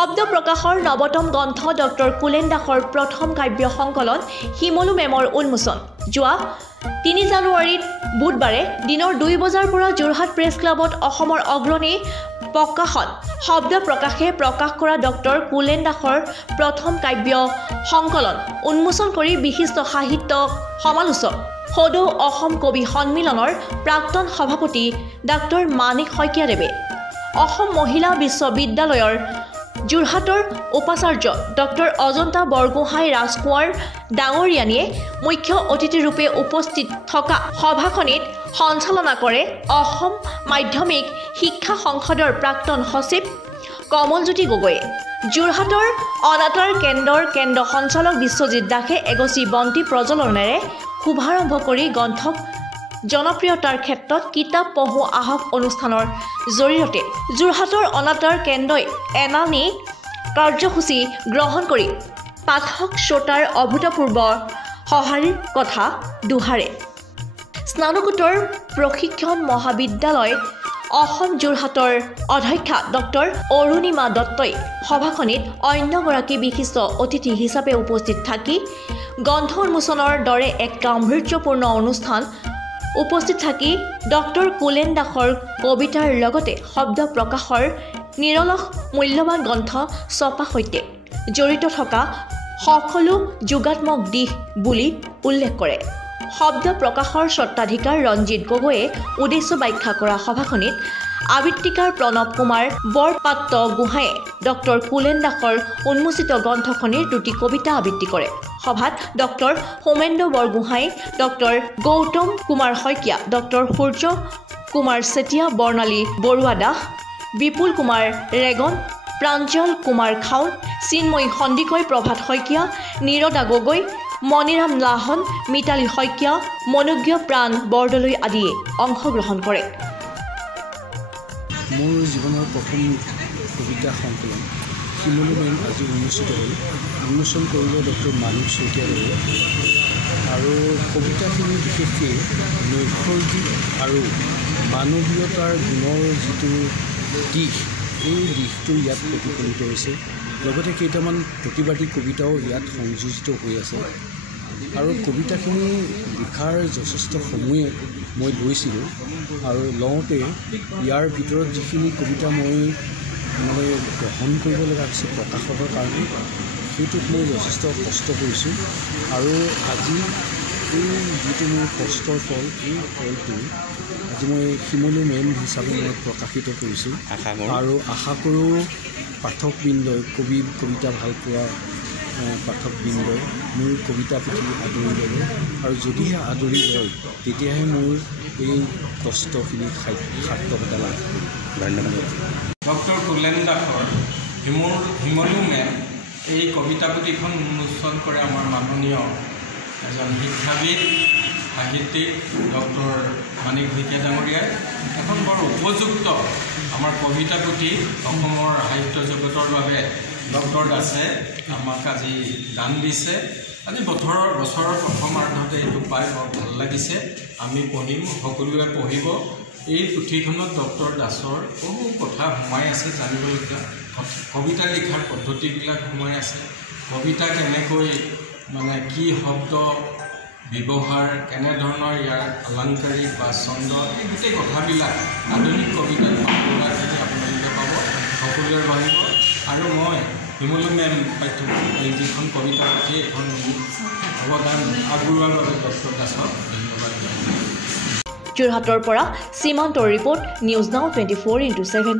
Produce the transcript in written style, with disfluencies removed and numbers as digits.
শব্দ প্ৰকাশৰ নৱতম গ্ৰন্থ ডক্টৰ কুলেন দাসৰ প্ৰথম কাব্য সংকলন শিমলু মেমৰ উন্মোচন যোৱা 3 জানুৱাৰীত বুধবাৰে দিনৰ 2 বজাৰ পৰা যোৰহাট প্ৰেছ ক্লাবত অসমৰ অগ্ৰণী প্ৰকাশন শব্দ প্ৰকাশে প্ৰকাশ কৰা ডক্টৰ কুলেন দাসৰ প্ৰথম কাব্য সংকলন উন্মোচন কৰি বিশিষ্ট সাহিত্য সমালোচক সদৌ অসম কবি সন্মিলনৰ প্ৰাক্তন সভাপতি ডক্টৰ মানিক শইকীয়াদেৱে অসম মহিলা বিশ্ববিদ্যালয়ৰ যোৰহাটৰ উপাচাৰ্য ডক্টৰ অজন্তা বৰগোহাঁই ৰাজকুঁৱৰ ডাঙৰীয়ানীয়ে মুখ্য অতিথি ৰূপে উপস্থিত থকা সভাখনিত সঞ্চালনা কৰে অসম মাধ্যমিক শিক্ষা সংসদৰ প্ৰাক্তন সচিব কমলজ্যোতি গগৈয়ে যোৰহাটৰ অনাতাঁৰ কেন্দ্ৰ সঞ্চালক বিশ্বজিৎ দাসে এগছি বন্তি প্ৰজ্বলনেৰে শুভাৰম্ভ কৰি গ্ৰন্থক জনপ্ৰিয়তাৰ ক্ষেত্ৰত কিতাপ পঢ়ো আহক অনুষ্ঠানৰ জৰিয়তে যোৰহাটৰ অনাতাঁৰ কেন্দ্ৰই এনানী কাৰ্যসূচী গ্ৰহণ কৰি পাঠক শ্ৰোতাৰ অভূতপূৰ্ব সঁহাৰিৰ কথা দোহাৰে স্নাতকোত্তৰ প্ৰশিক্ষণ মহাবিদ্যালয় অসম যোৰহাটৰ অধ্যক্ষা ডক্টৰ অৰুণিমা দত্তই সভাখনিত অন্যগৰাকী বিশিষ্ট অতিথি হিচাপে উপস্থিত থাকি গ্ৰন্থ উন্মোচনৰ দৰে এক গাম্ভীৰ্যপূৰ্ণ অনুষ্ঠান উপস্থিত থাকি ডক্টৰ কুলেন দাসৰ কবিতাৰ লগতে শব্দ প্ৰকাশৰ নিৰলস মূল্যৱান গ্ৰন্থ ছপা সৈতে জড়িত থকা সকলো যোগাত্মক দিশ বুলি উল্লেখ কৰে শব্দ প্ৰকাশৰ স্বত্বাধিকাৰ ৰঞ্জিত গগৈয়ে উদ্দেশ্য ব্যাখ্যা কৰা সভাখনিত আবৃত্তিকাৰ প্ৰণৱ কুমাৰ বৰপাত্ৰ গোহাঁয়ে ডক্টৰ কুলেন দাসৰ উন্মোচিত গ্ৰন্থখনিৰ 2টি কবিতা আবৃত্তি কৰে সভাত doctor Homendra Borgohain doctor Goutam Kumar Saikia doctor Surya Kumar Chetia Barnali Baruah Das Bipul Kumar Regon Pranjal Kumar Khaun Chinmoyee Sandikoi Prabhat Saikia Nirada Gogoi Moniram Lahon Mitali Saikia Manojna Pran Bordoloi আদিয়ে অংশগ্ৰহণ কৰে মোৰ জীৱনৰ প্ৰথম কবিতা সংকলন শিমলু মেম আজি উন্মোচন কৰিব ডক্টৰ মানিক শইকীয়াদেৱে আৰু কবিতাখিনি বিশেষকৈ নৈসৰ্গিক আৰু মানৱীয়তাৰ গুণৰ যিটো দিশ এই দিশটো ইয়াত প্ৰতিফলিত হৈছে লগতে কেইটামান প্ৰতিবাদী কবিতাও ইয়াত সংযোজিত হৈ আছে আৰু কবিতাখিনি লিখাৰ যথেষ্ট সময়ে মই লৈছিলোঁ আৰু লওঁতে ইয়াৰ ভিতৰত যিখিনি কবিতা মই মানে গ্ৰহণ কৰিব লগা হৈছে প্ৰকাশকৰ কাৰণে সেইটোত মই যথেষ্ট কষ্ট কৰিছোঁ আৰু আজি এই যিটো মোৰ কষ্টৰ ফল এই ফলটো আজি মই শিমলু মেম হিচাপে মই প্ৰকাশিত কৰিছোঁ আৰু আশা কৰোঁ পাঠকবৃন্দই কবিতা ভাল পোৱা পাঠকবৃন্দই মোৰ কবিতা পুথি আদৰি ল'ব আৰু যদিহে আদৰি লয় তেতিয়াহে মোৰ এই কষ্টখিনি সাৰ্থকতা লাভ কৰিব ধন্যবাদ ডক্টৰ কুলেন দাসৰ শিমলু মেম এই কবিতা পুথিখন উন্মোচন কৰে আমাৰ মাননীয় এজন শিক্ষাবিদ সাহিত্যিক ডক্টৰ মানিক শইকীয়া ডাঙৰীয়াই এখন বৰ উপযুক্ত আমাৰ কবিতা পুথি অসমৰ সাহিত্য জগতৰ বাবে ডক্টৰ দাসে আমাক আজি দান দিছে আজি বছৰৰ প্ৰথমাৰ্ধতে এইটো পাই বৰ ভাল লাগিছে আমি পঢ়িম সকলোৱে পঢ়িব এই পুথিখনত ডক্টৰ দাসৰ বহু কথা সোমাই আছে জানিবলগীয়া কবিতা লিখাৰ পদ্ধতিবিলাক সোমাই আছে কবিতা কেনেকৈ মানে কি শব্দ ব্যৱহাৰ কেনেধৰণৰ ইয়াৰ অলংকাৰিক বা ছন্দ এই গোটেই কথাবিলাক আধুনিক কবিতাত আপোনালোকে পাব সকলোৱে বাঢ়িব আৰু মই শিমলু মেম এই যিখন কবিতা পুথি এখন অৱদান আগবঢ়োৱাৰ বাবে ডক্টৰ দাসক ধন্যবাদ জনাইছোঁ যোৰহাটৰ পৰা সীমান্তৰ ৰিপৰ্ট নিউজ নাও 24/7